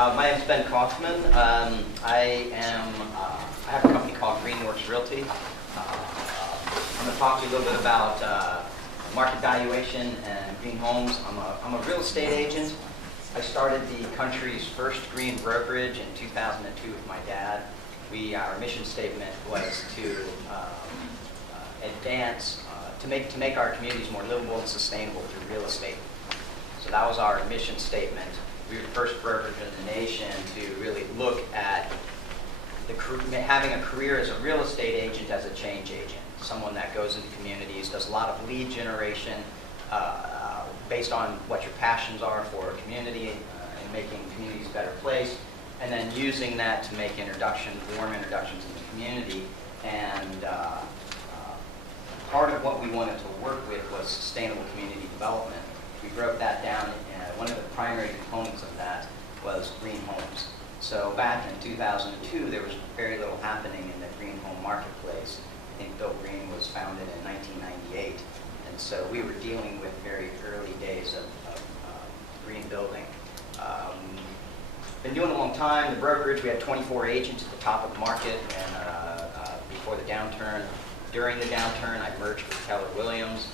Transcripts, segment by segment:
My name is Ben Kaufman. I have a company called GreenWorks Realty. I'm going to talk to you a little bit about market valuation and green homes. I'm a real estate agent. I started the country's first green brokerage in 2002 with my dad. Our mission statement was to advance, to make our communities more livable and sustainable through real estate. So that was our mission statement. We were the first brokerage in the nation to really look at having a career as a real estate agent, as a change agent, someone that goes into communities, does a lot of lead generation based on what your passions are for a community and making communities a better place, and then using that to make warm introductions in the community. And part of what we wanted to work with was sustainable community development. We broke that down, and one of the primary components of that was green homes. So back in 2002, there was very little happening in the green home marketplace. I think Bill Green was founded in 1998, and so we were dealing with very early days of green building. Been doing it a long time. The brokerage, we had 24 agents at the top of the market, and before the downturn. During the downturn, I merged with Keller Williams.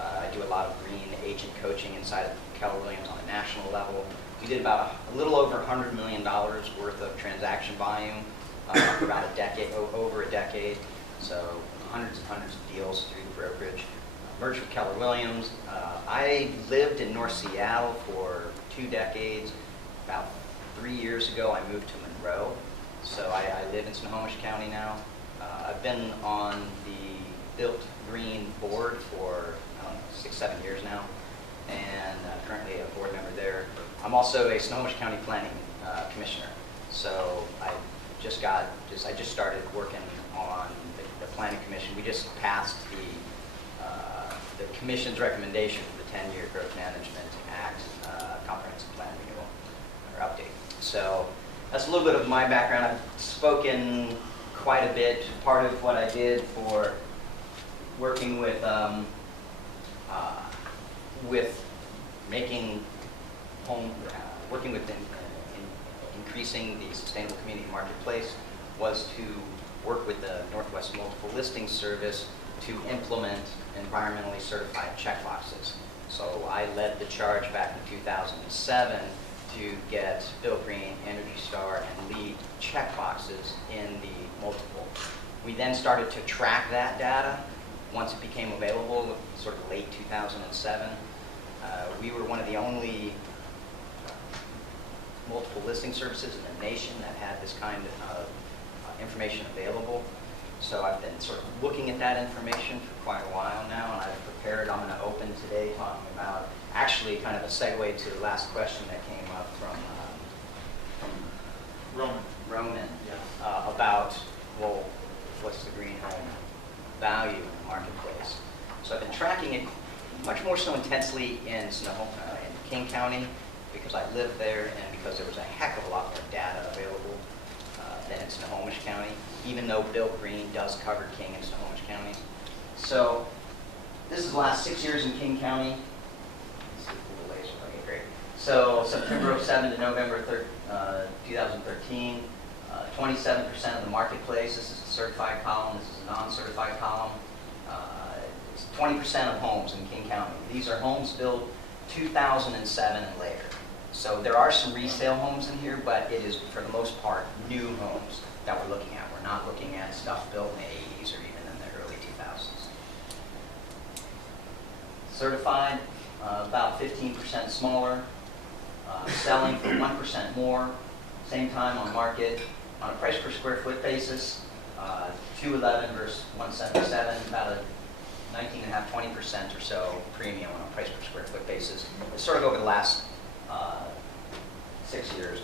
I do a lot of green agent coaching inside of Keller Williams on a national level. We did about a little over $100 million worth of transaction volume for about over a decade. So hundreds and hundreds of deals through the brokerage. Merged with Keller Williams. I lived in North Seattle for 2 decades. About 3 years ago, I moved to Monroe. So I live in Snohomish County now. I've been on the Built Green board for 6-7 years now, and currently a board member there. I'm also a Snohomish County Planning Commissioner. So I just started working on the Planning Commission. We just passed the Commission's recommendation for the 10-year Growth Management Act Comprehensive Plan Renewal or update. So that's a little bit of my background. I've spoken quite a bit. Part of what I did for working with increasing the sustainable community marketplace was to work with the Northwest Multiple Listing Service to implement environmentally certified checkboxes. So I led the charge back in 2007 to get Bill Green, Energy Star, and LEED checkboxes in the multiple. We then started to track that data once it became available, sort of late 2007. We were one of the only multiple listing services in the nation that had this kind of information available. So I've been sort of looking at that information for quite a while now, and I've prepared. I'm going to open today talking about, actually kind of a segue to the last question that came up from Roman about, well, what's the green home value in the marketplace. So I've been tracking it much more so intensely in King County, because I live there and because there was a heck of a lot more data available than in Snohomish County, even though Bill Green does cover King and Snohomish County. So this is the last 6 years in King County. Let's see if the laser, okay, great. So September 07 to November 2013, 27% of the marketplace. This is a certified column. This is a non-certified column. It's 20% of homes in King County. These are homes built 2007 and later. So there are some resale homes in here, but it is, for the most part, new homes that we're looking at. We're not looking at stuff built in the 80s or even in the early 2000s. Certified, about 15% smaller, selling for 1% more, same time on market. On a price per square foot basis, 211 versus 177, about a 19.5–20% or so premium on a price per square foot basis. It's sort of over the last 6 years.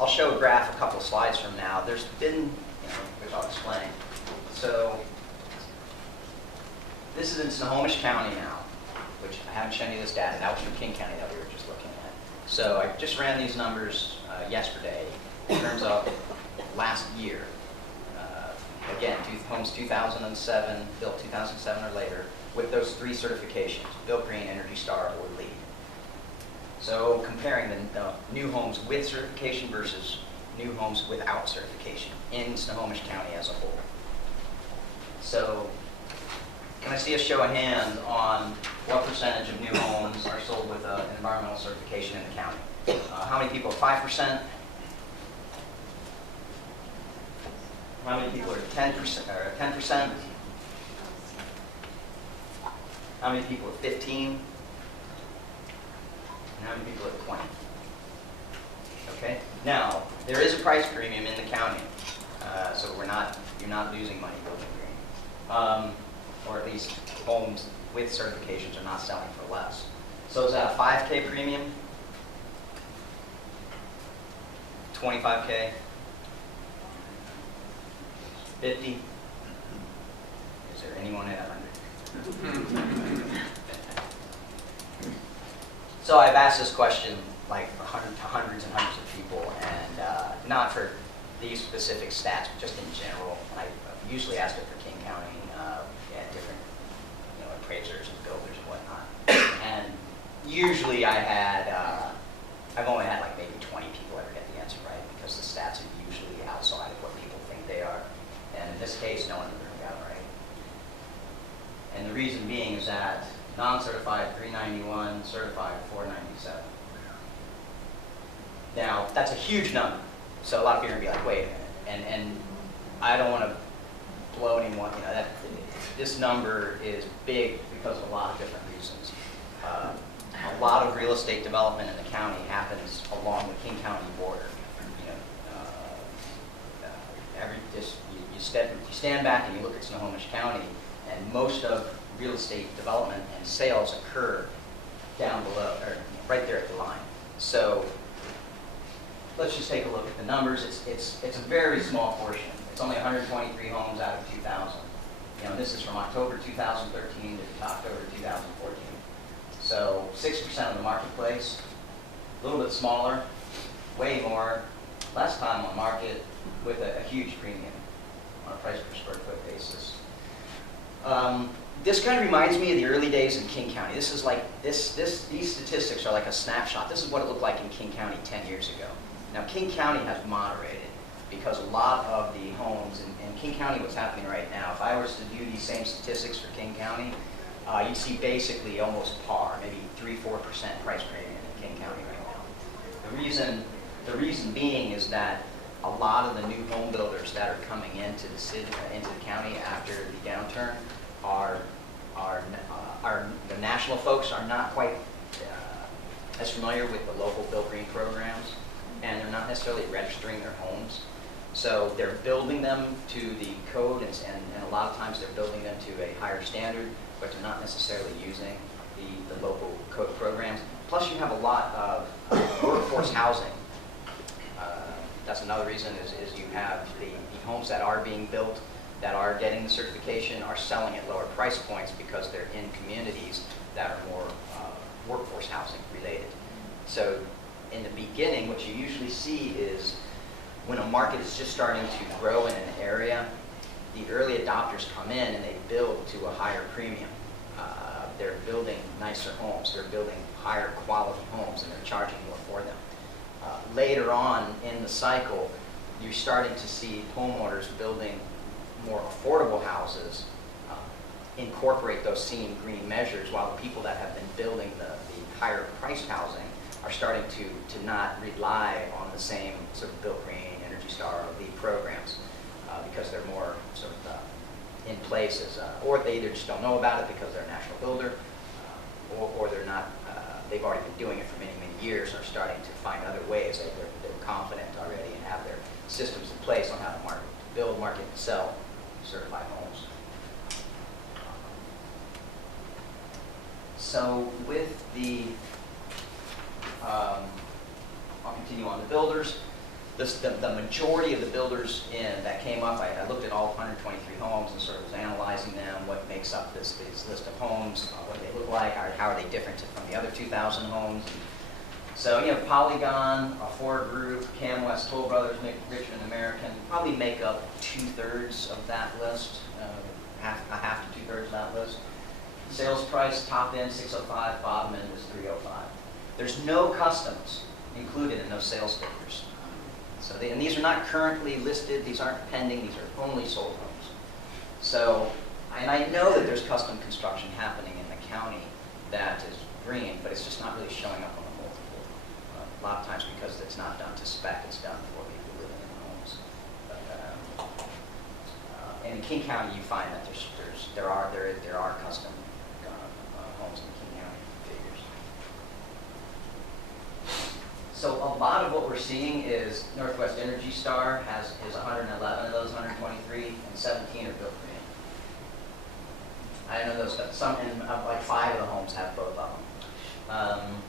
I'll show a graph a couple of slides from now. There's been, here's I'll explain. So this is in Snohomish County now, which I haven't shown you this data. That was from King County that we were just looking at. So I just ran these numbers yesterday in terms of last year. Again, homes 2007, built 2007 or later, with those 3 certifications: Bill Green, Energy Star, or LEED. So comparing the new homes with certification versus new homes without certification in Snohomish County as a whole. So can I see a show of hands on what percentage of new homes are sold with an environmental certification in the county? How many people? 5%? How many people are 10%? Or 10%? How many people are 15? And how many people are 20? Okay. Now there is a price premium in the county, so you're not losing money building green, or at least homes with certifications are not selling for less. So is that a 5K premium? 25K? 50? Is there anyone at 100? So I've asked this question like to hundreds and hundreds of people, and not for these specific stats, but just in general. I usually ask it for King County, and different appraisers and builders and whatnot. And usually I've only had like maybe 20 people ever get the answer right, because the stats are usually outside of what people think they are. And in this case, no one really got it right. And the reason being is that non-certified 391, certified 497. Now, that's a huge number. So a lot of people are going to be like, wait a minute. And I don't want to blow anyone, this number is big because of a lot of different reasons. A lot of real estate development in the county happens along the King County border. You stand back and you look at Snohomish County, and most of real estate development and sales occur down below, or right there at the line. So let's just take a look at the numbers. It's a very small portion. It's only 123 homes out of 2,000. This is from October 2013 to October 2014. So 6% of the marketplace, a little bit smaller, way more, less time on market with a huge premium on a price per square foot basis. This kind of reminds me of the early days in King County. This is like these statistics are like a snapshot. This is what it looked like in King County 10 years ago. Now King County has moderated because a lot of the homes in King County, what's happening right now, if I was to do these same statistics for King County, you'd see basically almost par, maybe 3-4% price premium in King County right now. The reason being is that a lot of the new home builders that are coming into the city, into the county after the downturn are the national folks are not quite as familiar with the local Build Green programs, and they're not necessarily registering their homes. So they're building them to the code, and a lot of times they're building them to a higher standard, but they're not necessarily using the local code programs. Plus you have a lot of workforce housing. That's another reason is you have the homes that are being built, that are getting the certification, are selling at lower price points because they're in communities that are more workforce housing related. So in the beginning, what you usually see is when a market is just starting to grow in an area, the early adopters come in and they build to a higher premium. They're building nicer homes, they're building higher quality homes, and they're charging more for them. Later on in the cycle, you're starting to see homeowners building more affordable houses incorporate those same green measures, while the people that have been building the higher priced housing are starting to not rely on the same sort of Build Green, Energy Star, or LEED programs because they're more sort of in place as, or they either just don't know about it because they're a national builder, or they're not. They've already been doing it for many, many years, and are starting to find other ways. They're confident already and have their systems in place on how to build, market, and sell certified homes. So with the, I'll continue on the builders. The majority of the builders that came up, I looked at all 123 homes and sort of was analyzing them, what makes up this list of homes, what they look like, how are they different from the other 2,000 homes. So you have Polygon, Ford Group, Cam West, Toll Brothers, Richmond American, probably make up 2/3 of that list, half to 2/3 of that list. Sales price, top end 605, bottom end is 305. There's no customs included in those sales figures. So and these are not currently listed, these aren't pending, these are only sold homes. So, and I know that there's custom construction happening in the county that is green, but it's just not really showing up on the multiple. A lot of times because it's not done to spec, it's done for people living in homes. But, and in King County, you find that there are custom homes in King County figures. So a lot of what we're seeing is Northwest Energy Star is 111 of those 123, and 17 are built green. I know those, some, and like 5 of the homes have both of them.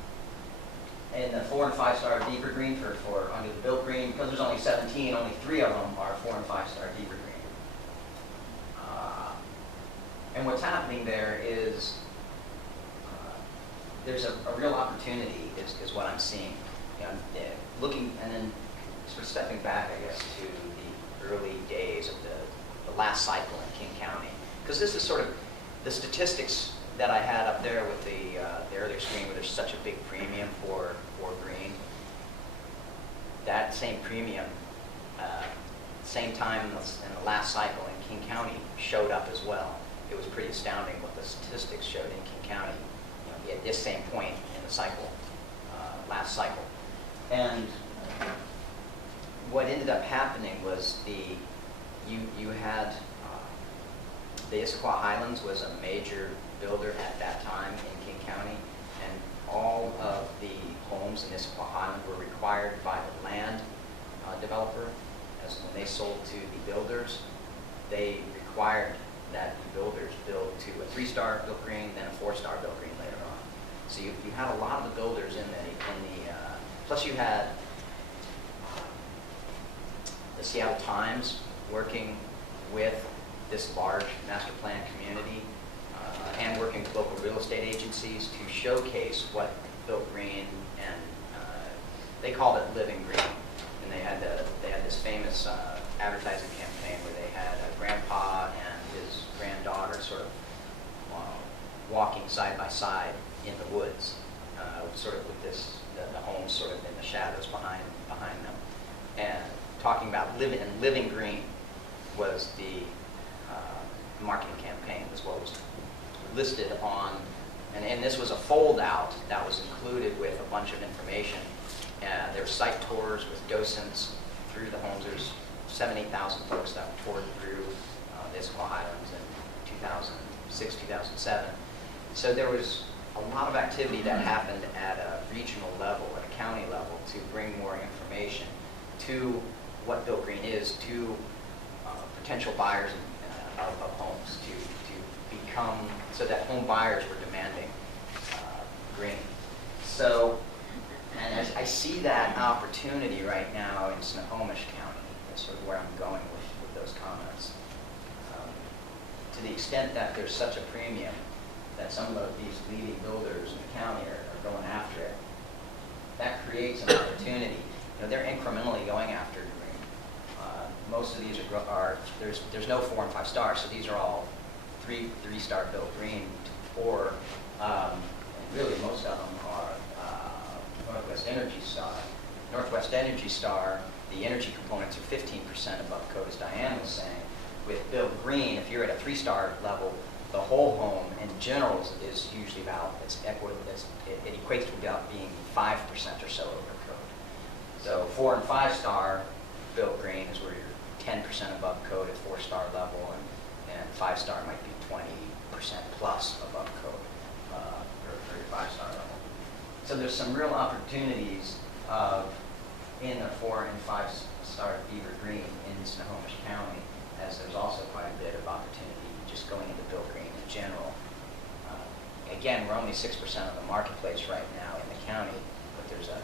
And the 4 and 5 star deeper green for under the built green, because there's only 17, only 3 of them are 4 and 5 star deeper green. And what's happening there is there's a real opportunity is what I'm seeing. You know, looking and then sort of stepping back, I guess, to the early days of the last cycle in King County, because this is sort of the statistics that I had up there with the earlier screen, where there's such a big premium for green. That same premium, same time in the last cycle in King County showed up as well. It was pretty astounding what the statistics showed in King County, you know, at this same point in the cycle, last cycle. And what ended up happening was you had the Issaquah Highlands was a major builder at that time in King County, and all of the homes in Issaquah Highlands were required by the land developer, as when they sold to the builders, they required that the builders build to a 3-star built green, then a 4-star built green later on. So you had a lot of the builders in the plus you had the Seattle Times working with this large master plan community and working with local real estate agencies to showcase what built green, and they called it living green. And they had this famous advertising campaign where they had a grandpa and his granddaughter sort of walking side by side in the woods, sort of with the homes sort of in the shadows behind them, and talking about living green was the marketing campaign, was what was listed on, and this was a fold out that was included with a bunch of information. There were site tours with docents through the homes. There's 8,000 folks that toured through the Issaquah Highlands in 2006, 2007. So there was a lot of activity that happened at a regional level, at a county level, to bring more information to what built green is to potential buyers of homes, to become, so that home buyers were demanding green. So, and I see that opportunity right now in Snohomish County. That's sort of where I'm going with those comments. To the extent that there's such a premium that some of these leading builders in the county are going after it, that creates an opportunity. You know, they're incrementally going after green. Most of these are there's no 4 and 5 stars, so these are all 3-star built green, or really most of them are Northwest Energy Star. Northwest Energy Star, the energy components are 15% above code, as Diane was saying. With built green, if you're at a 3-star level, the whole home in general is usually about, it equates to about being 5% or so over code. So 4 and 5 star built green is where you're 10% above code at 4-star level, and 5-star might be 20% plus above code for your 5-star level. So there's some real opportunities in the 4 and 5-star beaver green in Snohomish County, as there's also quite a bit of opportunity just going into built green in general. Again, we're only 6% of the marketplace right now in the county, but there's a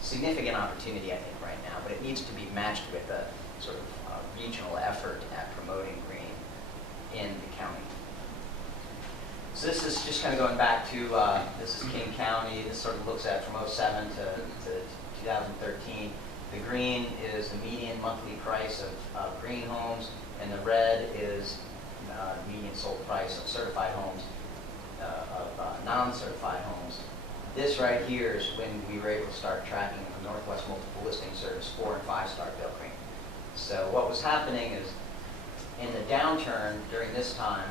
significant opportunity, I think, right now, but it needs to be matched with a sort of regional effort at promoting green in the county. So this is just kind of going back to, this is King County. This sort of looks at from 2007 to 2013. The green is the median monthly price of green homes, and the red is median sold price of certified homes, of non-certified homes. This right here is when we were able to start tracking the Northwest Multiple Listing Service 4- and 5-star Built Green. So what was happening is, in the downturn during this time,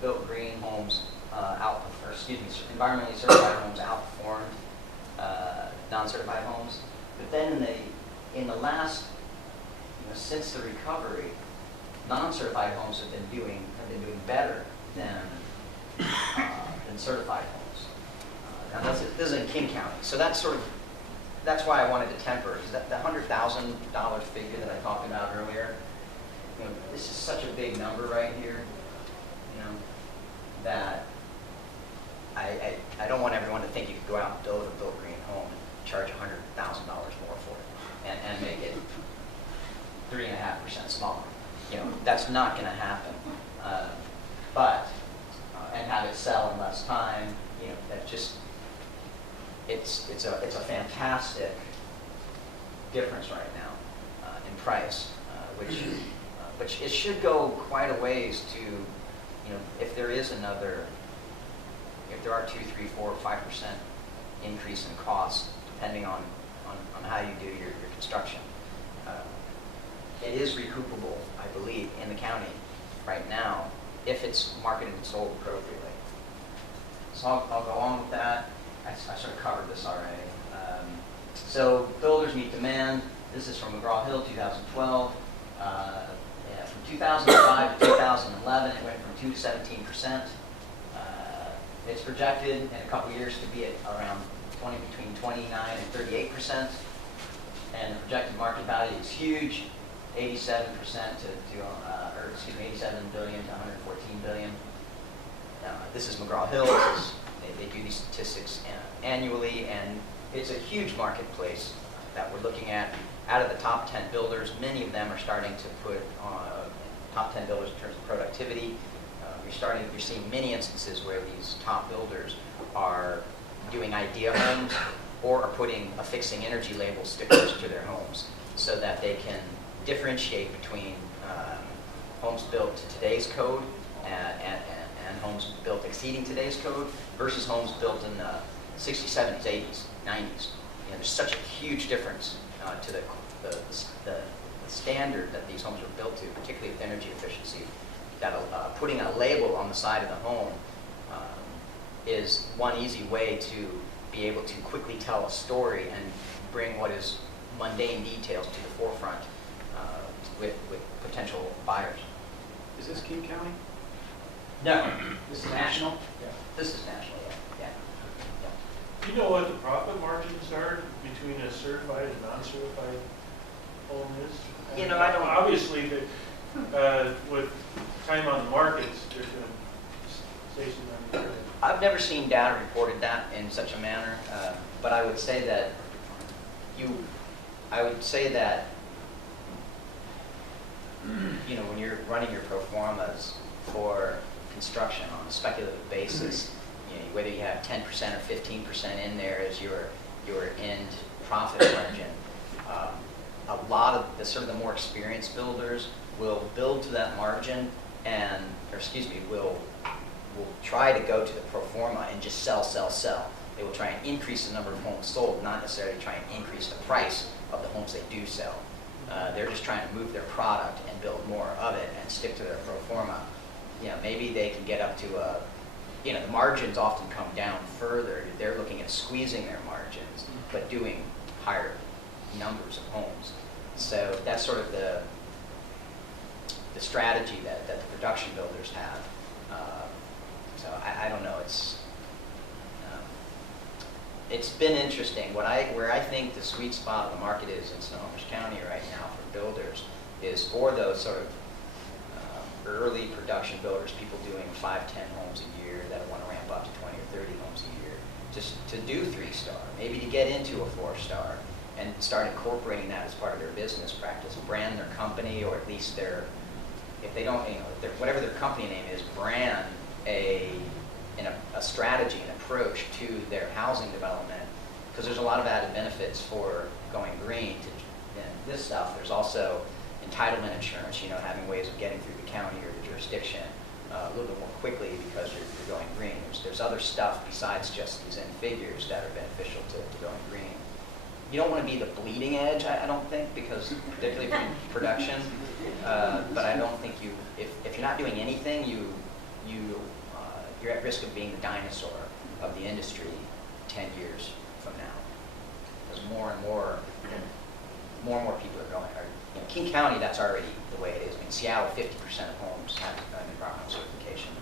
Built Green homes environmentally certified homes outperformed non-certified homes. But then in the last, since the recovery, non-certified homes have been doing better than certified homes. Now this is in King County, so that's why I wanted to temper, because that the $100,000 figure that I talked about earlier, this is such a big number right here, that I don't want everyone to think you could go out and build a Built Green home and charge $100,000 more for it and make it 3.5% smaller. That's not going to happen. And have it sell in less time. That just it's a fantastic difference right now in price, which it should go quite a ways to, if there is if there are 2, 3, 4, 5% increase in cost, depending on how you do your construction. It is recoupable, I believe, in the county right now, if it's marketed and sold appropriately. So I'll go on with that. I sort of covered this already. So builders meet demand. This is from McGraw-Hill, 2012. From 2005 to 2011, it went from 2 to 17%. It's projected in a couple years to be at around between 29 and 38%. And the projected market value is huge, 87% 87 billion to 114 billion. This is McGraw-Hill. They do these statistics annually, and it's a huge marketplace that we're looking at. Out of the top 10 builders, many of them are starting to put top 10 builders in terms of productivity. You're seeing many instances where these top builders are doing idea homes or are putting affixing energy label stickers to their homes so that they can differentiate between homes built to today's code and homes built exceeding today's code versus homes built in the 60s, 70s, 80s, 90s. There's such a huge difference to the standard that these homes are built to, particularly with energy efficiency, that putting a label on the side of the home is one easy way to be able to quickly tell a story and bring what is mundane details to the forefront with potential buyers. Is this King County? No, this is national. Yeah. This is national, yeah. Do you know what the profit margins are between a certified and non-certified home is? I don't. Obviously, with time on the markets, there's going to say some money. I've never seen data reported that in such a manner, but I would say that when you're running your pro formas for construction on a speculative basis, whether you have 10% or 15% in there as your end profit margin, a lot of the more experienced builders will build to that margin will try to go to the pro forma and just sell. They will try and increase the number of homes sold, not necessarily try and increase the price of the homes they do sell. They're just trying to move their product and build more of it and stick to their pro forma. Maybe they can get up to the margins often come down further. They're looking at squeezing their margins, but doing higher numbers of homes. So that's sort of the strategy that the production builders have. So I don't know. It's been interesting. Where I think the sweet spot of the market is in Snohomish County right now for builders is for those sort of early production builders, people doing 5, 10 homes a year that want to ramp up to 20 or 30 homes a year, just to do 3-star, maybe to get into a 4-star and start incorporating that as part of their business practice, brand their company, or at least if they don't, whatever their company name is, brand a strategy, an approach to their housing development, because there's a lot of added benefits for going green. And this stuff, there's also entitlement insurance, having ways of getting through the county or the jurisdiction. a little bit more quickly because you're going green. There's other stuff besides just these end figures that are beneficial to going green. You don't want to be the bleeding edge, I don't think, because particularly for production. But I don't think if you're not doing anything, you're at risk of being the dinosaur of the industry 10 years from now. Because more and more people are going. King County, that's already the way it is. I mean, Seattle, 50% of homes have an environmental certification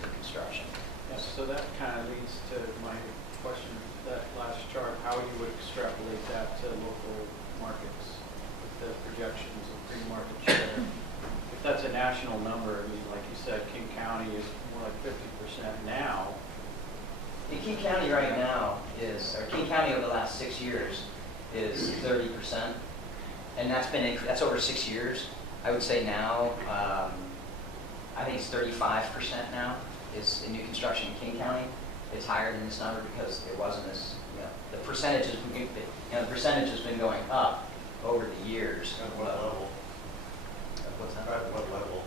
for construction. Yes, so that kind of leads to my question, that last chart, how you would extrapolate that to local markets with the projections of green market share. If that's a national number, I mean, like you said, King County is more like 50% now. In King County right now King County over the last 6 years is 30%. And that's over 6 years. I would say now, I think it's 35% now is in new construction in King County. It's higher than this number because it wasn't as, the percentages, the percentage has been going up over the years. At what level? What's that? At what level?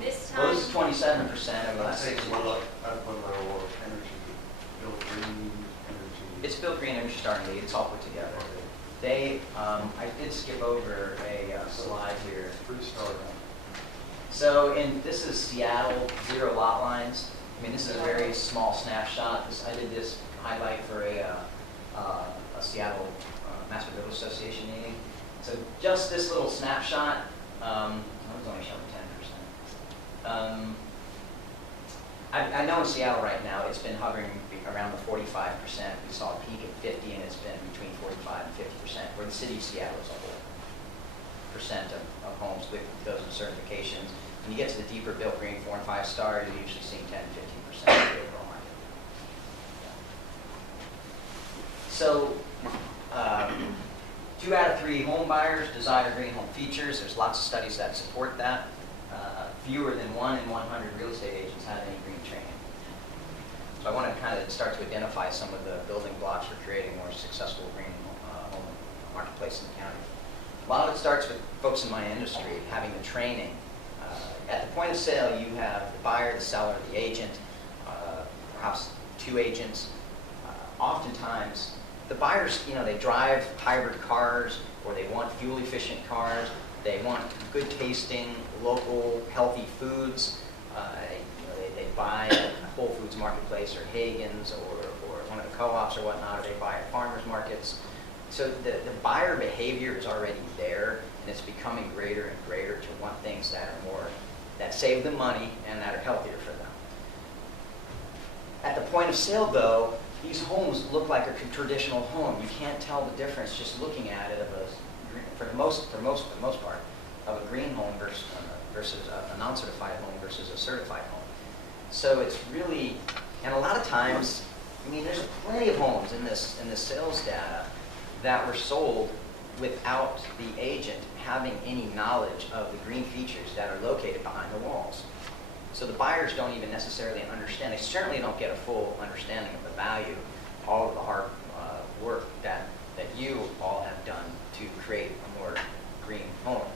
This time. Well, this is 27% over the last 6 years. At what level of energy? Built green energy? It's built green energy starting lead. It's all put together. I did skip over a slide here. Pretty stark. So, this is Seattle, 0 lot lines. I mean, this is a very small snapshot. I did this highlight for a Seattle Master Builder Association meeting. So, just this little snapshot, I was only showing 10%. I know in Seattle right now, it's been hovering around the 45%. We saw a peak at 50, and it's been between 45 and 50%, where the city of Seattle is a whole percent of homes with those certifications. When you get to the deeper built green 4 and 5 star, you're usually seeing 10 to 15% of the overall market. So, 2 out of 3 home buyers desire green home features. There's lots of studies that support that. Fewer than 1 in 100 real estate agents have any green training. So I want to kind of start to identify some of the building blocks for creating a more successful green home marketplace in the county. A lot of it starts with folks in my industry having the training. At the point of sale, you have the buyer, the seller, the agent, perhaps 2 agents. Oftentimes, the buyers, they drive hybrid cars, or they want fuel-efficient cars. They want good tasting, local, healthy foods. They buy at Whole Foods Marketplace or Hagen's or one of the co-ops or whatnot, or they buy at farmers markets. So the buyer behavior is already there, and it's becoming greater and greater to want things that save them money and that are healthier for them. At the point of sale, though, these homes look like a traditional home. You can't tell the difference just looking at it for the most part, of a green home versus a non-certified home versus a certified home. So it's really, and a lot of times, there's plenty of homes in this sales data that were sold without the agent having any knowledge of the green features that are located behind the walls. So the buyers don't even necessarily understand. They certainly don't get a full understanding of the value, all of the hard work that you all have done to create a more green home.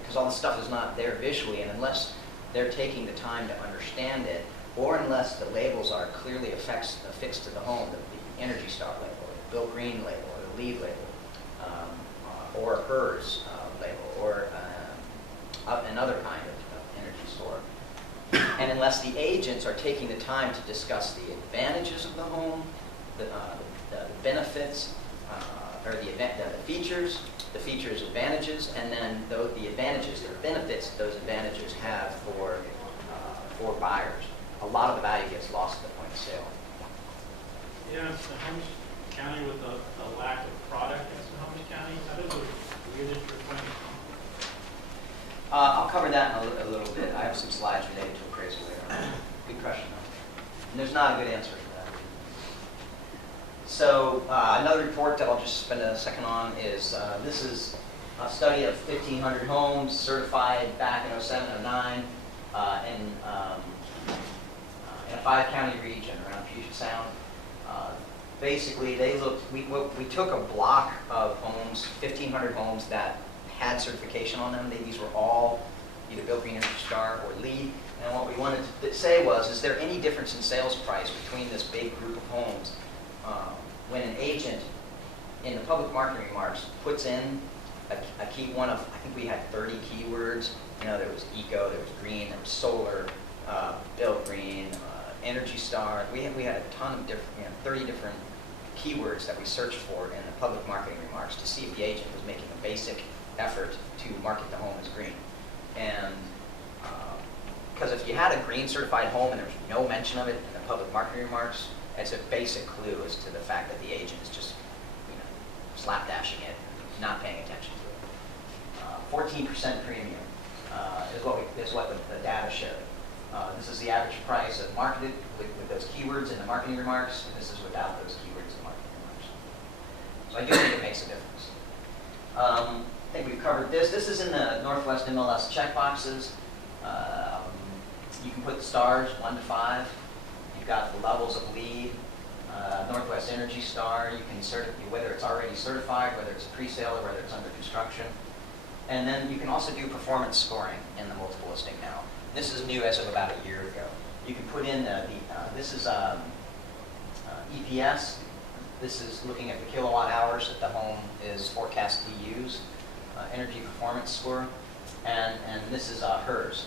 Because all the stuff is not there visually, and unless they're taking the time to understand it, or unless the labels are clearly affixed to the home, the Energy Star label, the Built Green label, or the LEED label, or a HERS label, or another kind of energy store. And unless the agents are taking the time to discuss the advantages of the home, the benefits, or the features, advantages, and then the advantages, the benefits those advantages have for buyers. A lot of the value gets lost at the point of sale. Yeah, it's Snohomish County with a lack of product in Snohomish County. How does it get into your plan? I'll cover that in a little bit. I have some slides related to appraisal later on. Good question, though. And there's not a good answer for that. So another report that I'll just spend a second on is this is a study of 1,500 homes certified back in 07, 09 in a 5-county region around Puget Sound. Basically, we took a block of homes, 1,500 homes that had certification on them. These were all either Built Green Energy Star or LEED. And what we wanted to say was, is there any difference in sales price between this big group of homes when an agent in the public marketing remarks puts in a key one of, I think we had 30 keywords. You know, there was eco, there was green, there was solar, built green, Energy Star. We had a ton of different, 30 different keywords that we searched for in the public marketing remarks to see if the agent was making a basic effort to market the home as green. And because if you had a green certified home and there's no mention of it in the public marketing remarks, it's a basic clue as to the fact that the agent is just, slapdashing it, not paying attention to it. 14% premium is what the data showed. This is the average price of marketed with those keywords in the marketing remarks, and this is without those keywords in the marketing remarks. So I do think it makes a difference. I think we've covered this. This is in the Northwest MLS checkboxes. You can put stars, 1 to 5. You've got the levels of lead. Northwest Energy Star, you can whether it's already certified, whether it's pre-sale, or whether it's under construction. And then you can also do performance scoring in the multiple listing now. This is new as of about a year ago. You can put in this is EPS. This is looking at the kilowatt hours that the home is forecast to use, energy performance score, and this is HERS,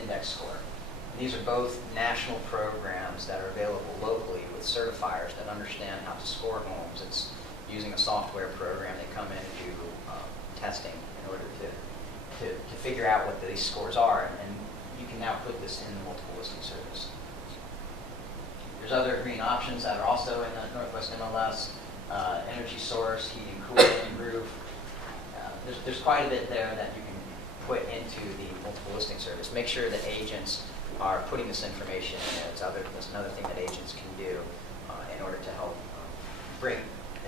index score. These are both national programs that are available locally with certifiers that understand how to score homes. It's using a software program. They come in and do testing in order to figure out what these scores are, and you can now put this in the multiple listing service. There's other green options that are also in the Northwest MLS, energy source, heating, cooling, roof. There's quite a bit there that you can put into the multiple listing service. Make sure that agents are putting this information in there. That's another thing that agents can do in order to help bring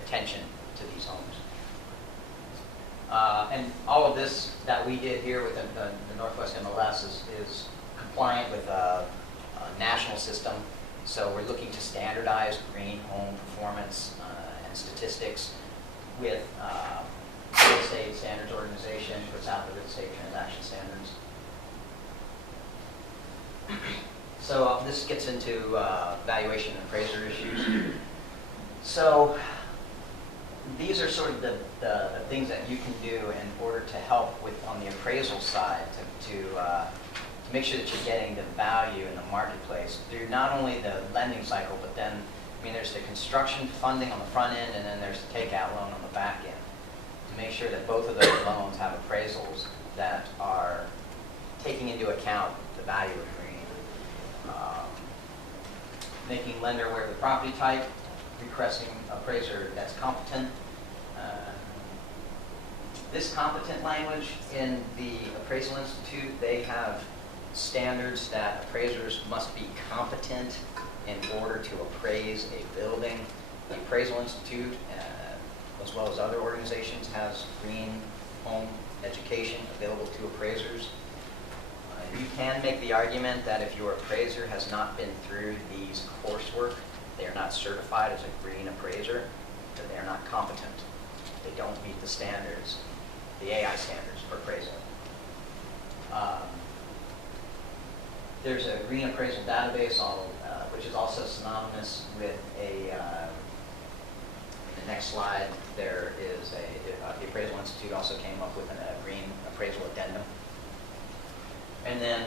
attention to these homes. And all of this that we did here with the Northwest MLS is compliant with a national system. So we're looking to standardize green home performance and statistics with Real Estate Standards Organization, puts out the real estate transaction standards. So this gets into valuation and appraiser issues. So these are sort of the things that you can do in order to help with on the appraisal side to make sure that you're getting the value in the marketplace through not only the lending cycle, but then, there's the construction funding on the front end, and then there's the takeout loan on the back end. To make sure that both of those loans have appraisals that are taking into account the value of green. Making lender aware of the property type, requesting appraiser that's competent. This competent language in the Appraisal Institute, they have standards that appraisers must be competent in order to appraise a building. The Appraisal Institute, as well as other organizations, has green home education available to appraisers. You can make the argument that if your appraiser has not been through these coursework, they are not certified as a green appraiser, that they are not competent. They don't meet the standards, the AI standards for appraisal. There's a green appraisal database, which is also synonymous with in the next slide, there is the Appraisal Institute also came up with a green appraisal addendum. And then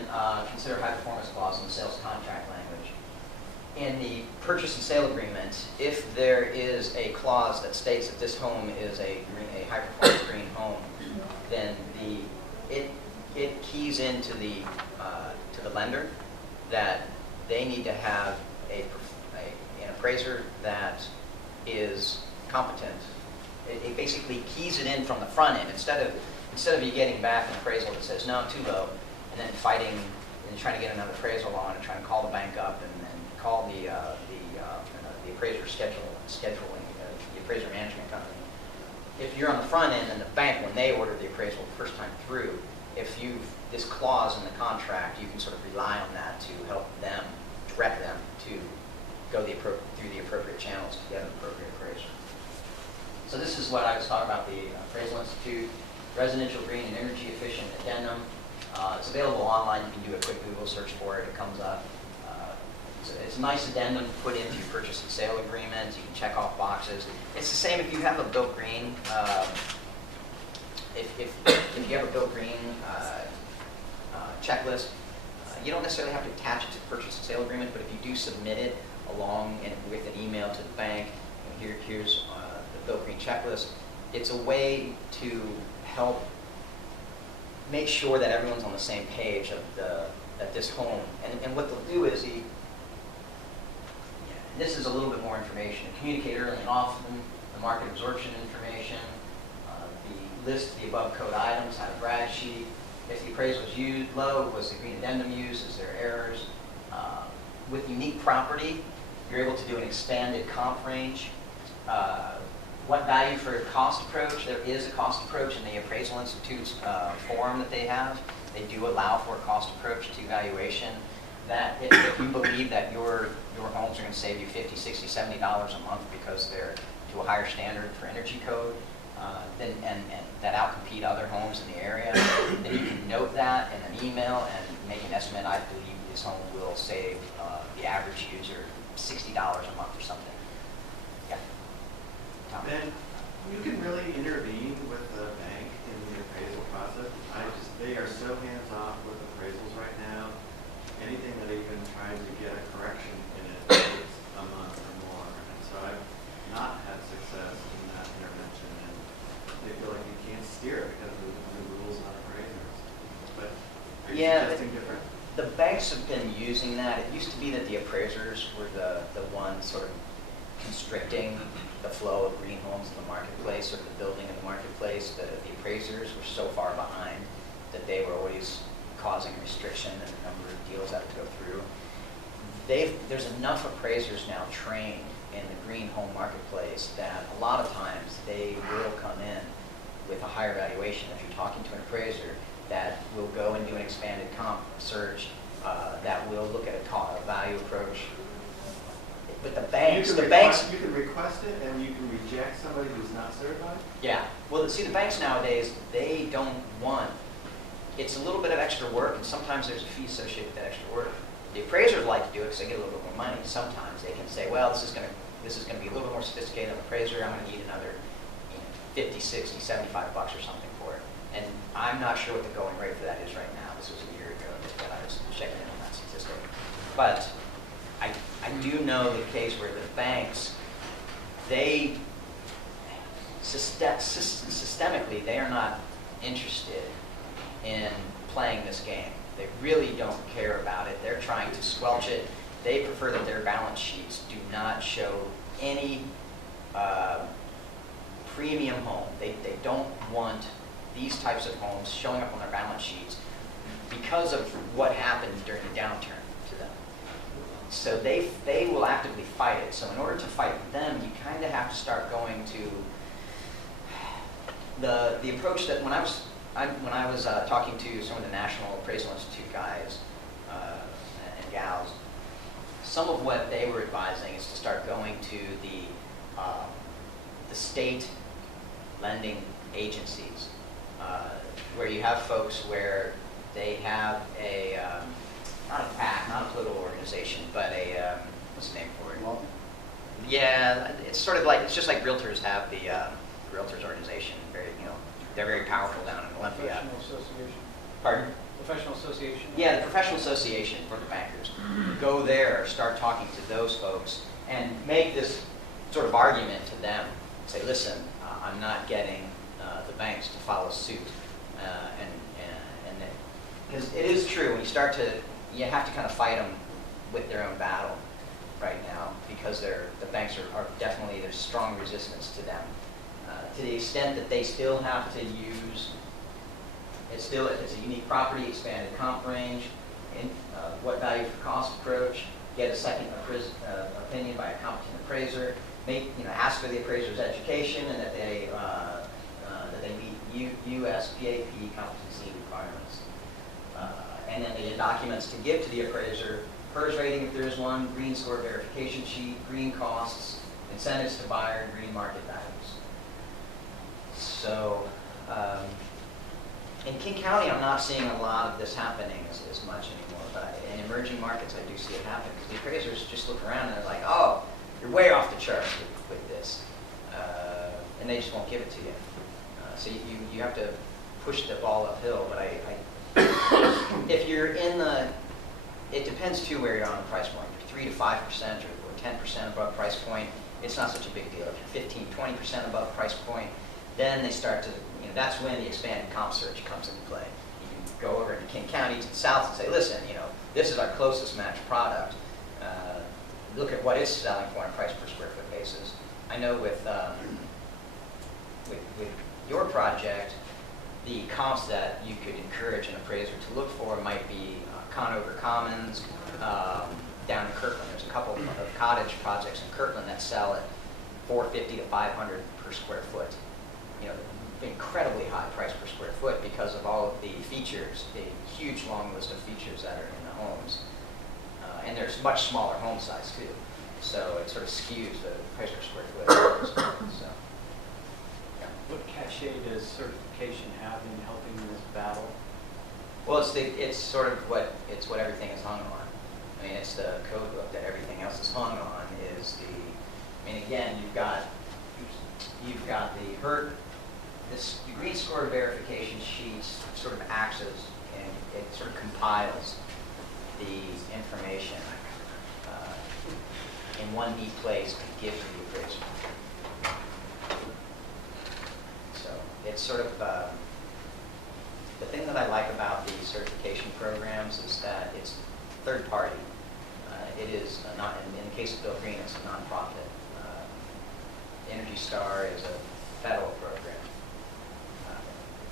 consider high performance clause in the sales contract language. In the purchase and sale agreement, if there is a clause that states that this home is a high performance green home, then it keys into the lender that they need to have an appraiser that is competent. It basically keys it in from the front end instead of you getting back an appraisal that says no, too low, and then fighting and trying to get another appraisal on and trying to call the bank up and call the appraiser scheduling the appraiser management company. If you're on the front end and the bank, when they order the appraisal the first time through, if you've this clause in the contract, you can sort of rely on that to help them, direct them to go through the appropriate channels to get an appropriate appraiser. So this is what I was talking about, the Appraisal Institute, Residential Green and Energy Efficient Addendum. It's available online. You can do a quick Google search for it. It comes up. It's a nice addendum to put into your purchase and sale agreement. You can check off boxes. It's the same if you have a built green. If you have a built green checklist, you don't necessarily have to attach it to the purchase and sale agreement, but if you do submit it along and with an email to the bank, here's the built green checklist, it's a way to help make sure that everyone's on the same page of that this home, and what they'll do is this is a little bit more information. Communicate early and often, the market absorption information, the list of the above code items, have a brag sheet. If the appraisal was used low, was the green addendum used? Is there errors? With unique property, you're able to do an expanded comp range. What value for a cost approach? There is a cost approach in the Appraisal Institute's form that they have. They do allow for a cost approach to valuation. That if you believe that your homes are going to save you $50, $60, $70 a month because they're to a higher standard for energy code, and that outcompete other homes in the area, then you can note that in an email and make an estimate. I believe this home will save the average user $60 a month or something. Yeah. Tom? Ben, you can really intervene with the bank in the appraisal process. They are so hands-off with appraisals right now. Anything that even tries to get a correction in it takes a month or more. And so I've not had success in that intervention, and they feel like you can't steer it because of the rules on appraisers. But are you suggesting different? The banks have been using that. It used to be that the appraisers were the ones sort of constricting the flow of green homes in the marketplace, or the building in the marketplace. The appraisers were so far behind that they were always causing restriction in the number of deals that would go through. There's enough appraisers now trained in the green home marketplace that a lot of times they will come in with a higher valuation. If you're talking to an appraiser that will go and do an expanded comp search, that will look at a value approach. But the banks, you can request it and you can reject somebody who's not certified? Yeah. Well, see, the banks nowadays, they don't want, it's a little bit of extra work, and sometimes there's a fee associated with that extra work. The appraisers like to do it because they get a little bit more money. Sometimes they can say, well, this is going to be a little bit more sophisticated than an appraiser. I'm going to need another 50, 60, 75 bucks or something for it. And I'm not sure what the going rate for that is right now. This was a year ago that I was checking in on that statistic. But I do know the case where the banks, they systemically, they are not interested in playing this game. They really don't care about it. They're trying to squelch it. They prefer that their balance sheets do not show any premium home. They don't want these types of homes showing up on their balance sheets because of what happened during the downturn to them. So they will actively fight it. So in order to fight them, you kind of have to start going to the approach that when I was talking to some of the National Appraisal Institute guys and gals, some of what they were advising is to start going to the state lending agencies, where you have folks where they have a not a PAC, not a political organization, but a what's the name for it? Well, yeah, it's sort of like, it's just like realtors have the realtors organization. They're very powerful down in Olympia. Professional association. Pardon? Professional association? Yeah, the professional association for the bankers. Go there, start talking to those folks, and make this sort of argument to them. Say, listen, I'm not getting the banks to follow suit, because it is true when you have to kind of fight them with their own battle right now, because the banks are definitely, there's strong resistance to them. To the extent that they still have to use, it's a unique property, expanded comp range, what value for cost approach, get a second opinion by a competent appraiser, ask for the appraiser's education, and that they meet USPAP competency requirements. And then the documents to give to the appraiser: PERS rating if there is one, green score verification sheet, green costs, incentives to buyer, green market values. So In King County, I'm not seeing a lot of this happening as much anymore, but in emerging markets, I do see it happen, because the appraisers just look around and they're like, oh, you're way off the charts with this, and they just won't give it to you. So you have to push the ball uphill, but if you're in the, it depends too where you're on the price point. If you're 3 to 5% or 10% above price point, it's not such a big deal. If you're 15, 20% above price point, then they start to, that's when the expanded comp search comes into play. You can go over to King County to the south and say, listen, this is our closest match product. Look at what it's selling for on a price per square foot basis. I know with your project, the comps that you could encourage an appraiser to look for might be Conover Commons, down in Kirkland. There's a couple of cottage projects in Kirkland that sell at $450 to $500 per square foot. Incredibly high price per square foot because of all of the features, the huge long list of features that are in the homes. And there's much smaller home size too. So it sort of skews the price per square foot. So, yeah. What cachet does certification have in helping this battle? Well, it's what everything is hung on. I mean, it's the code book that everything else is hung on. Again, you've got the HERT. The green score verification sheets sort of acts as, and it sort of compiles the information in one neat place to give to the appraiser. So it's sort of, the thing that I like about these certification programs is that it's third party. It is not, in the case of Bill Green, it's a nonprofit. Energy Star is a federal program.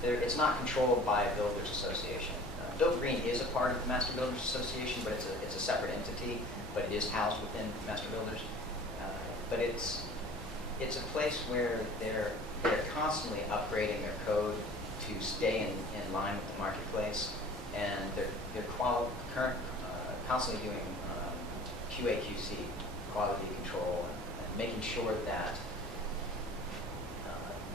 It's not controlled by a builders association. Bill Green is a part of the Master Builders Association, but it's a separate entity, but it is housed within Master Builders. But it's a place where they're constantly upgrading their code to stay in line with the marketplace, and they're constantly doing QA/QC, quality control, and making sure that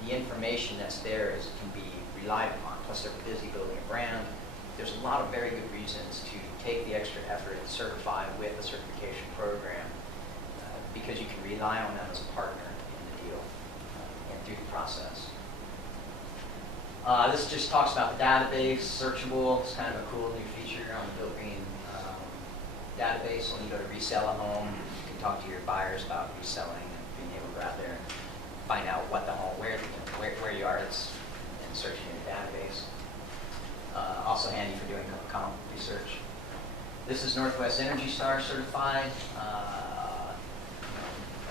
the information that's there can be relied upon. Plus, they're busy building a brand. There's a lot of very good reasons to take the extra effort and certify with a certification program because you can rely on them as a partner in the deal and through the process. This just talks about the database, searchable. It's kind of a cool new feature on the Bill Green database. When you go to resell a home, you can talk to your buyers about reselling and being able to go out there and find out what the home, where you are, and searching in the database. Also handy for doing comp research. This is Northwest Energy Star certified.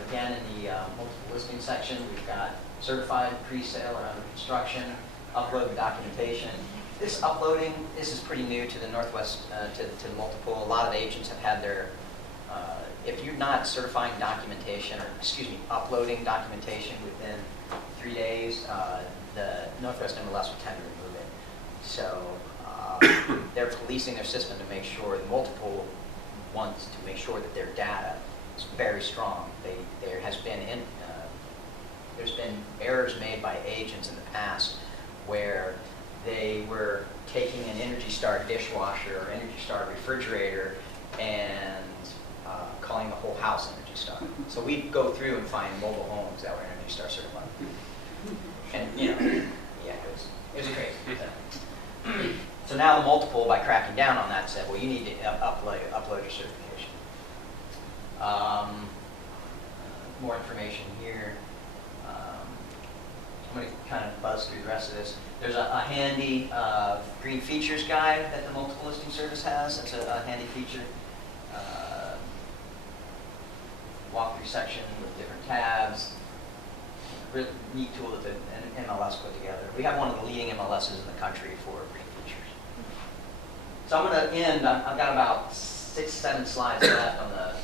Again, in the multiple listing section, we've got certified, pre-sale, or under construction, upload the documentation. This uploading, this is pretty new to the Northwest, to multiple. A lot of agents have had their, if you're not certifying documentation, or uploading documentation within 3 days, the Northwest MLS will tend to remove it. So they're policing their system to make sure, multiple ones to make sure that their data is very strong. There's been errors made by agents in the past where they were taking an Energy Star dishwasher or Energy Star refrigerator and calling the whole house Energy Star. So we'd go through and find mobile homes that were Energy Star certified. And yeah, it was a crazy thing. So now the multiple, by cracking down on that, said, well, you need to upload your certification. More information here. I'm going to kind of buzz through the rest of this. There's a handy green features guide that the multiple listing service has. That's a handy feature. Walkthrough section with different tabs. Really neat tool that the MLS put together. We have one of the leading MLSs in the country for green features. So I'm going to end. I've got about 6-7 slides left on the,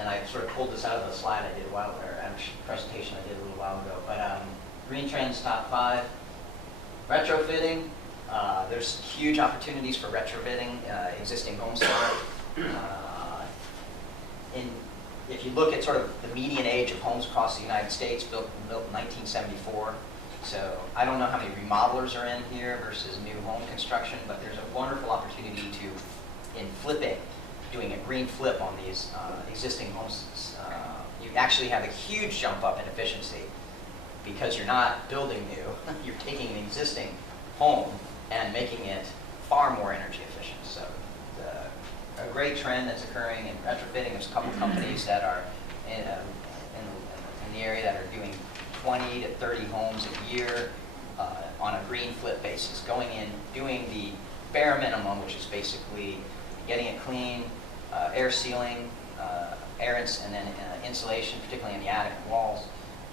and I sort of pulled this out of the slide I did a while, or presentation I did a little while ago. But green trends top 5. Retrofitting. There's huge opportunities for retrofitting existing home stock. If you look at sort of the median age of homes across the United States, built in 1974, So I don't know how many remodelers are in here versus new home construction, but there's a wonderful opportunity to, in flipping, doing a green flip on these existing homes. You actually have a huge jump up in efficiency because you're not building new, you're taking an existing home and making it far more energy efficient. So a great trend that's occurring in retrofitting. There's a couple companies that are in the area that are doing 20 to 30 homes a year on a green flip basis, going in, doing the bare minimum, which is basically getting it clean, air sealing, and then insulation, particularly in the attic and walls,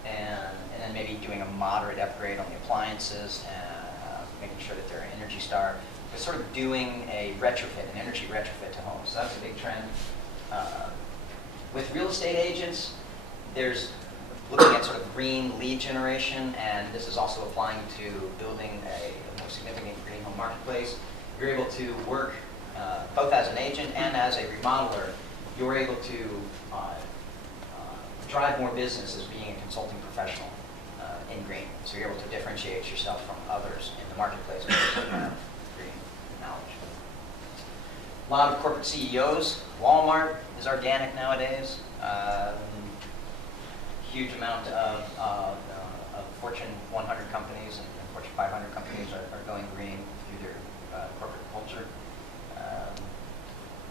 and then maybe doing a moderate upgrade on the appliances, and making sure that they're Energy Star. But sort of doing a retrofit, an energy retrofit to homes. So that's a big trend. With real estate agents, there's looking at sort of green lead generation, and this is also applying to building a more significant green home marketplace. You're able to work both as an agent and as a remodeler. You're able to drive more business as being a consulting professional in green. So you're able to differentiate yourself from others in the marketplace because you have green knowledge. A lot of corporate CEOs. Walmart is organic nowadays. Huge amount of Fortune 100 companies and Fortune 500 companies are going green through their corporate culture.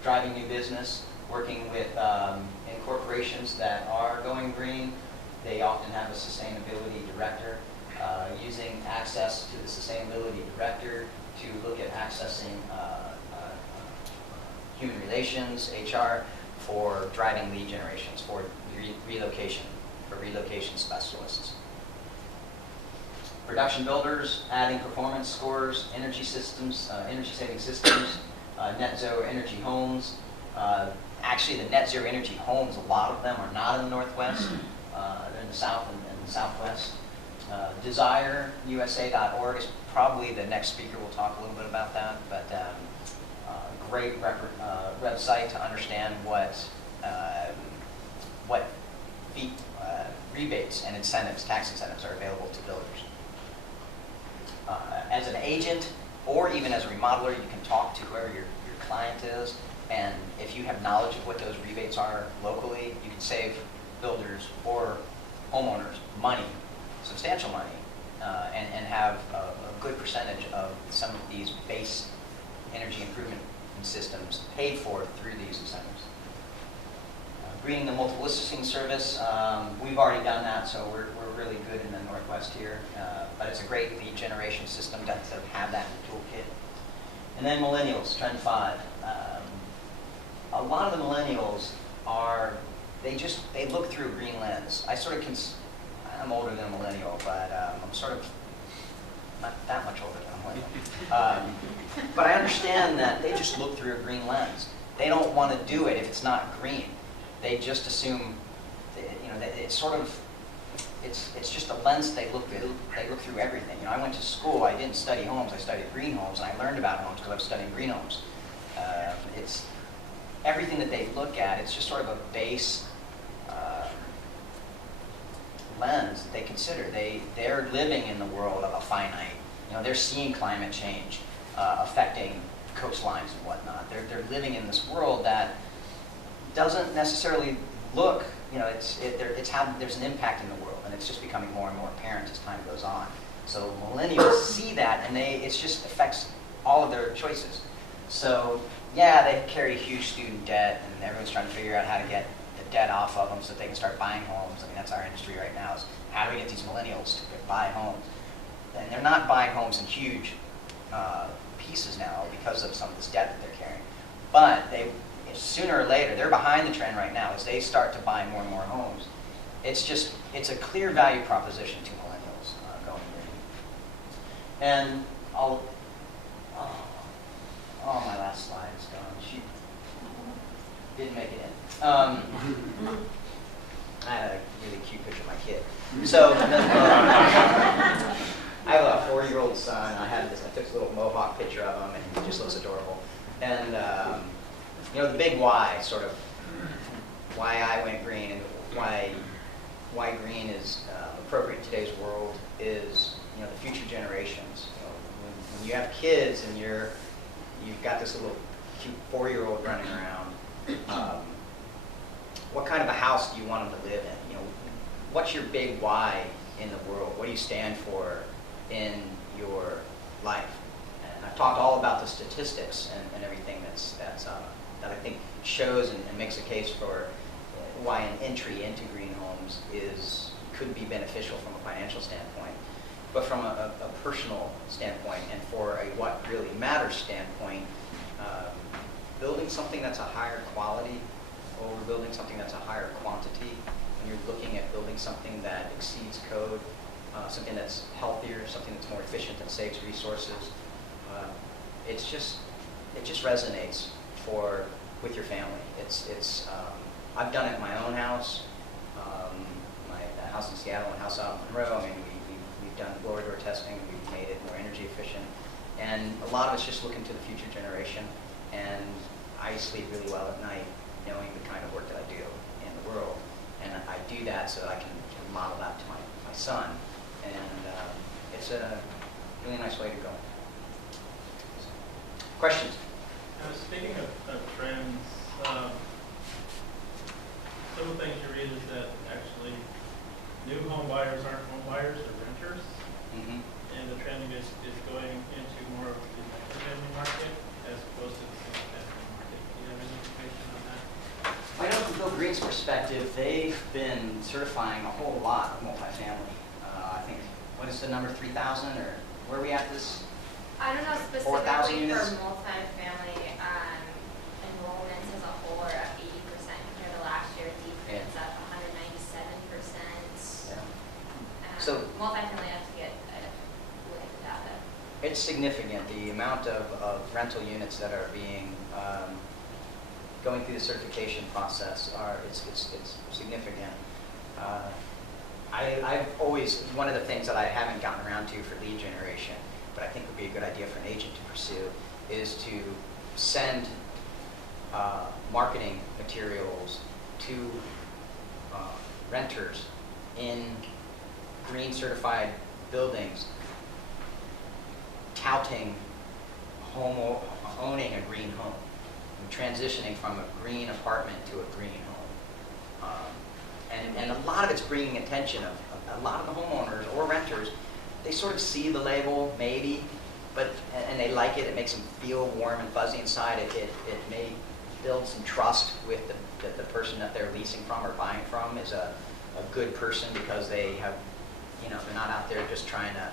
Driving new business, working with in corporations that are going green. They often have a sustainability director, using access to the sustainability director to look at accessing human relations, HR, for driving lead generations, for relocation specialists. Production builders, adding performance scores, energy systems, energy saving systems, net zero energy homes. Actually, the net zero energy homes, a lot of them are not in the Northwest. They're in the South and the Southwest. DesireUSA.org is probably the next speaker. We'll talk a little bit about that, but great website to understand what rebates and incentives, tax incentives, are available to builders. As an agent, or even as a remodeler, you can talk to whoever your client is, and if you have knowledge of what those rebates are locally, you can save builders or homeowners money, substantial money, and have a good percentage of some of these base energy improvement systems paid for through these incentives. Greening the multiple listing service, we've already done that, so we're really good in the Northwest here. But it's a great lead generation system to have that in the toolkit. And then millennials, trend 5. A lot of the millennials they look through a green lens. I'm older than a millennial, but I'm sort of not that much older than a millennial. But I understand that they just look through a green lens. They don't want to do it if it's not green. They just assume, that it's sort of, it's just a lens they look through. They look through everything. I went to school. I didn't study homes. I studied green homes, and I learned about homes because I was studying green homes. It's everything that they look at. It's just sort of a base lens that they consider. They're living in the world of a finite. They're seeing climate change affecting coastlines and whatnot. They're living in this world that doesn't necessarily look, it's how there's an impact in the world, and it's just becoming more and more apparent as time goes on. So millennials see that, and it just affects all of their choices. So yeah, they carry huge student debt, and everyone's trying to figure out how to get the debt off of them so that they can start buying homes. I mean, that's our industry right now, is how do we get these millennials to buy homes? And they're not buying homes in huge pieces now because of some of this debt that they're carrying. But sooner or later, they're behind the trend right now as they start to buy more and more homes. It's a clear value proposition to millennials going in. And my last slide is gone. She didn't make it in. I had a really cute picture of my kid. So I have a 4-year-old son. I took this little mohawk picture of him, and he just looks adorable. And the big why, sort of why I went green and why green is appropriate in today's world is when you have kids and you've got this little cute 4-year-old running around, what kind of a house do you want them to live in? You know, what's your big why in the world? What do you stand for in your life? And I've talked all about the statistics and everything that I think shows and makes a case for why an entry into green homes could be beneficial from a financial standpoint. But from a personal standpoint and for a what really matters standpoint, building something that's a higher quality over building something that's a higher quantity, when you're looking at building something that exceeds code, something that's healthier, something that's more efficient, that saves resources, it just resonates with your family. I've done it in my own house, my house in Seattle and house out in Monroe. I mean, we've done blower-door testing, we've made it more energy efficient, and a lot of it's just looking to the future generation. And I sleep really well at night knowing the kind of work that I do in the world, and I do that so that I can model that to my son, and it's a really nice way to go. Questions? Speaking of trends, some of the things you read is that actually new home buyers aren't home buyers, they're renters. Mm-hmm. And the trend is going into more of the multifamily market as opposed to the single-family market. Do you have any information on that? I know from Bill Green's perspective, they've been certifying a whole lot of multifamily. I think, what is the number, 3,000, or where are we at this? I don't know 4,000 specifically units? for multifamily enrollments as a whole are up 80% compared to last year. Decrease up 197%. Yeah. So multifamily, I have to get look at the data. it's significant, the amount of rental units that are being going through the certification process it's significant. I've always, one of the things that I haven't gotten around to for lead generation, but I think would be a good idea for an agent to pursue, is to send marketing materials to renters in green certified buildings touting owning a green home, and transitioning from a green apartment to a green home. And a lot of it's bringing attention of a lot of the homeowners or renters. They sort of see the label, maybe, and they like it. It makes them feel warm and fuzzy inside. It may build some trust with the person that they're leasing from or buying from is a good person, because they have, they're not out there just trying to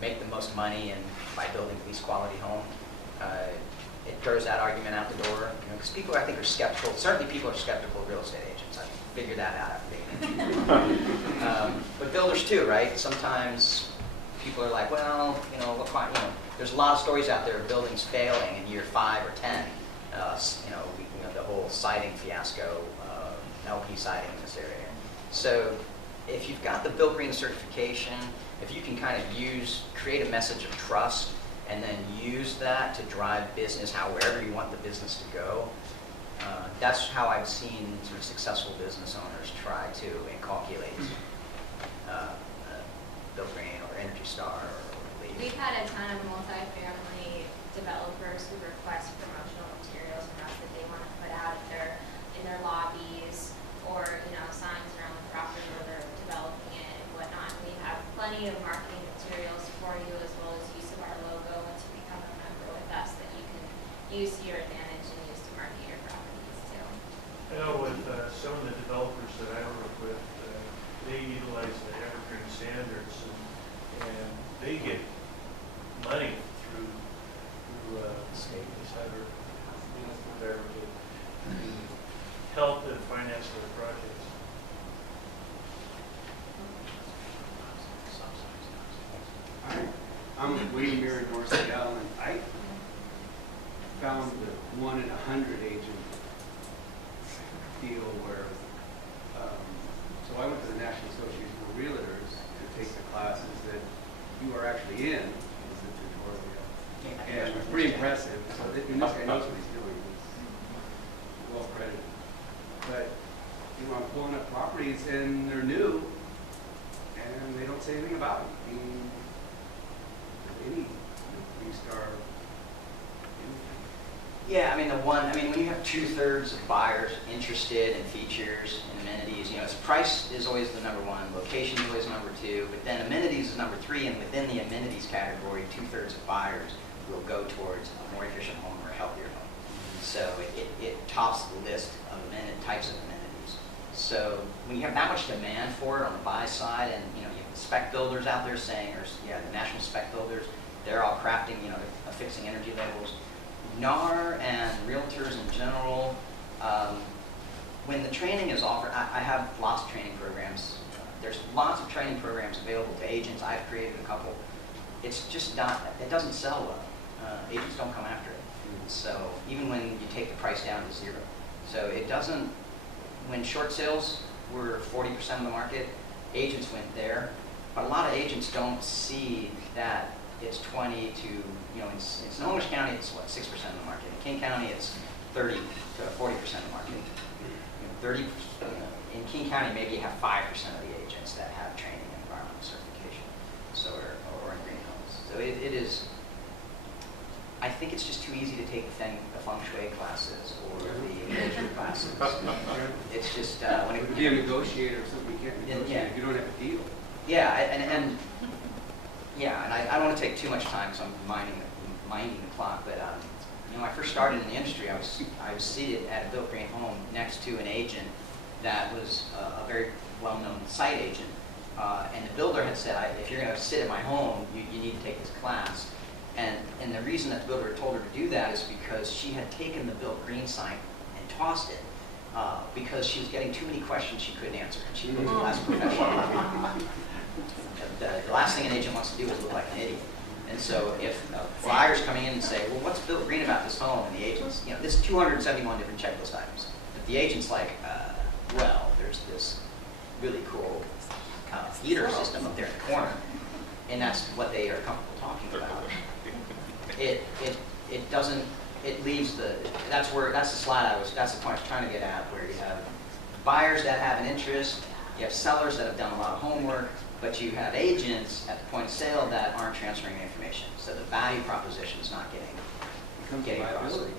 make the most money and by building the least quality home. It throws that argument out the door, because people, I think, are skeptical. Certainly people are skeptical of real estate agents. I figured that out after being in. But builders too, right? Sometimes people are like, well, there's a lot of stories out there of buildings failing in year 5 or 10. The whole siding fiasco, LP siding in this area. So if you've got the Built Green certification, if you can kind of create a message of trust and then use that to drive business wherever you want the business to go, that's how I've seen sort of successful business owners try to inculcate Built Green or Energy Star or LEED. We've had a ton of multifamily developers who request promotional materials from us that they want to put out in their lobbies, or signs around the property where they're developing it and whatnot. We have plenty of marketing materials for you, as well as use of our logo once you become a member with us, that you can use to your advantage and use to market your properties too. I know with some of the developers that I work with, they utilize the evergreen standards, and they get money through the state, whatever, to help and finance their projects. I'm Wayne Mirror, North Seattle, and I found the 1 in 100 agent deal where, so I went to the National Association of Realtors to take the classes that you are actually in, is the tutorial, and it was pretty impressive. So this guy knows what he's doing. He's well credited. But I'm pulling up properties and they're new, and they don't say anything about them. three-star. Yeah, I mean, when you have 2/3 of buyers interested in features and amenities, it's price is always the number one, location is always number two, but then amenities is number three, and within the amenities category, 2/3 of buyers will go towards a more efficient home or a healthier home. So it tops the list of types of amenities. So when you have that much demand for it on the buy side, and you have the spec builders out there saying, the national spec builders, they're all crafting, affixing energy labels. NAR and realtors in general, when the training is offered, I have lots of training programs. There's lots of training programs available to agents. I've created a couple. It's just not, it doesn't sell well. Agents don't come after it. So even when you take the price down to zero. So it doesn't, when short sales were 40% of the market, agents went there. But a lot of agents don't see that it's 20 to, in Snohomish County, it's what, 6% of the market. In King County, it's 30 to 40% of the market. 30, in King County, maybe you have 5% of the agents that have training in environmental certification, so or in green homes. So it is, I think it's just too easy to take the feng shui classes or the engagement classes. It's just, when it It would be a negotiator or something, you can't negotiate Yeah. if you don't have a deal. Yeah, and I don't want to take too much time because I'm minding the clock, but when I first started in the industry, I was seated at a built green home next to an agent that was a very well-known site agent, and the builder had said, if you're going to sit at my home, you need to take this class. And the reason that the builder told her to do that is because she had taken the built green sign and tossed it because she was getting too many questions she couldn't answer, and she was less professional. The last thing an agent wants to do is look like an idiot. And so if a buyer's coming in and say, well, what's built green about this home? And the agent's, this 271 different checklist items. But the agent's like, well, there's this really cool heater system up there in the corner, and that's what they are comfortable talking about. It doesn't, it leaves that's the slide that's the point I was trying to get at, where you have buyers that have an interest, you have sellers that have done a lot of homework, but you have agents at the point of sale that aren't transferring the information. So the value proposition is not getting Becomes a across. liability.